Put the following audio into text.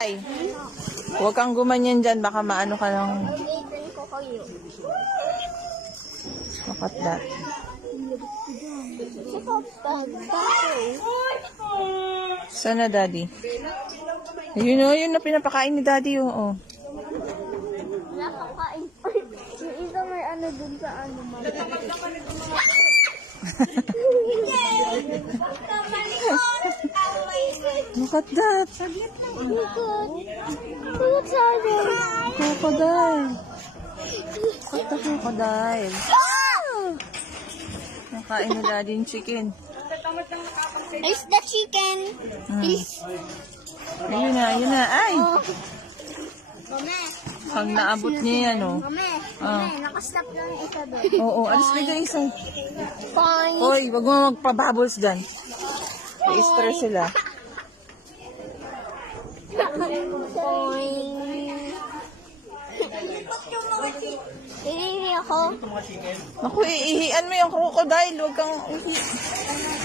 Ay, huwag kang gumanyan dyan. Baka maano ka lang. Gagawin ko kayo. Look at that. Sana, Daddy? Ayun o, yun na pinapakain ni Daddy. Oo. Wala kang kain. Yung isa may ano dun sa ano. Look at that. Crocodile. Look at the crocodile. Nakain ni Daddy yung chicken. It's the chicken. Please. Ayun na, ayun na. Ay! Mame. Pag naabot niya yan, oh. Mame. Ah. Mame. Nakastop yung isa doon. Oo, alis ka dyan isa. Fine. Hoy, wag mo magpa-bubbles dyan. I-stress sila. Iihi ako. Naku, iihian mo yung crocodile. Huwag kang ihi.